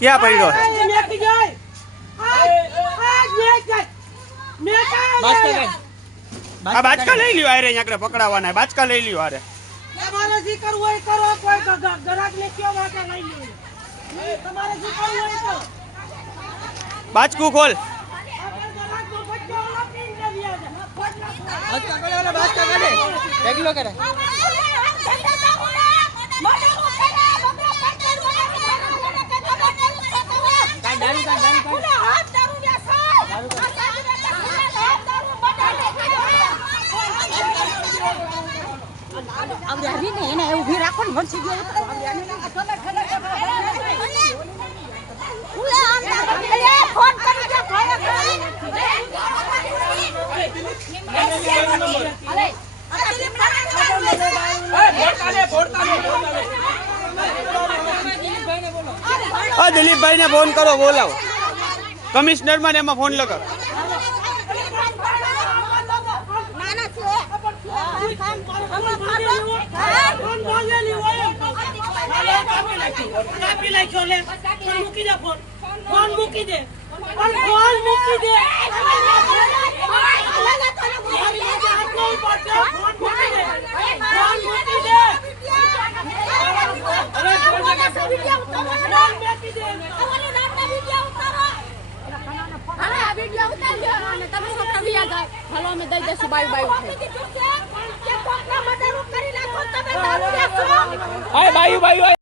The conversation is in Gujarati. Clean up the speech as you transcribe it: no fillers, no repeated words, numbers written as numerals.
ક્યાં પડ્યો આ બાચકા લઈ લ્યો આરે અહીંયા પકડાવાના બાચકા લઈ લ્યો આરે તમારે જે કરવું હોય કરો કોઈ ગરાક ને કયો માટે લઈ લ્યો તમારે જે કરવું હોય તો બાચકું ખોલ એને ઉભી રાખો ને વંશી ગયો ફોન કરી દે દિલીપભાઈ ને ફોન કરો બોલાવો કમિશનર માં એમાં ફોન લગાવો ફોન મૂકી દે ફોન મૂકી દે હાલો અમે દઈ દેશું બાય બાય બાય બાય